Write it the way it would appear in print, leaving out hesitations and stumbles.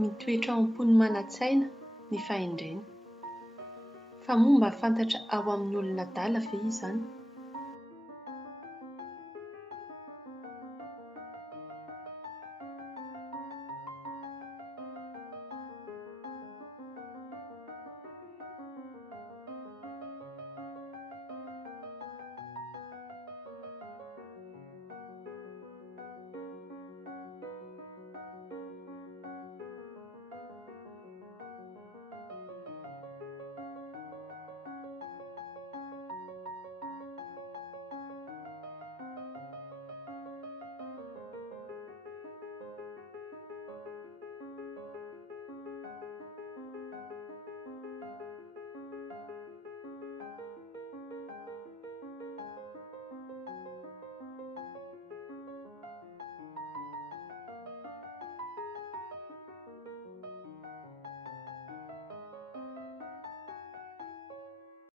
Mitoetra ao am-pony manan-tsaina ny fahendrena. Fa moa mba fantatra ao amin'ny olona adala ve izany?